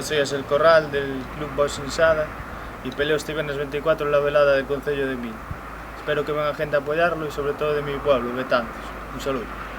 Hola, soy Asel Corral del Club Boxing Sada y peleo este viernes 24 en la velada del Concello de Miño. Espero que venga gente a apoyarlo y sobre todo de mi pueblo, Betanzos. Un saludo.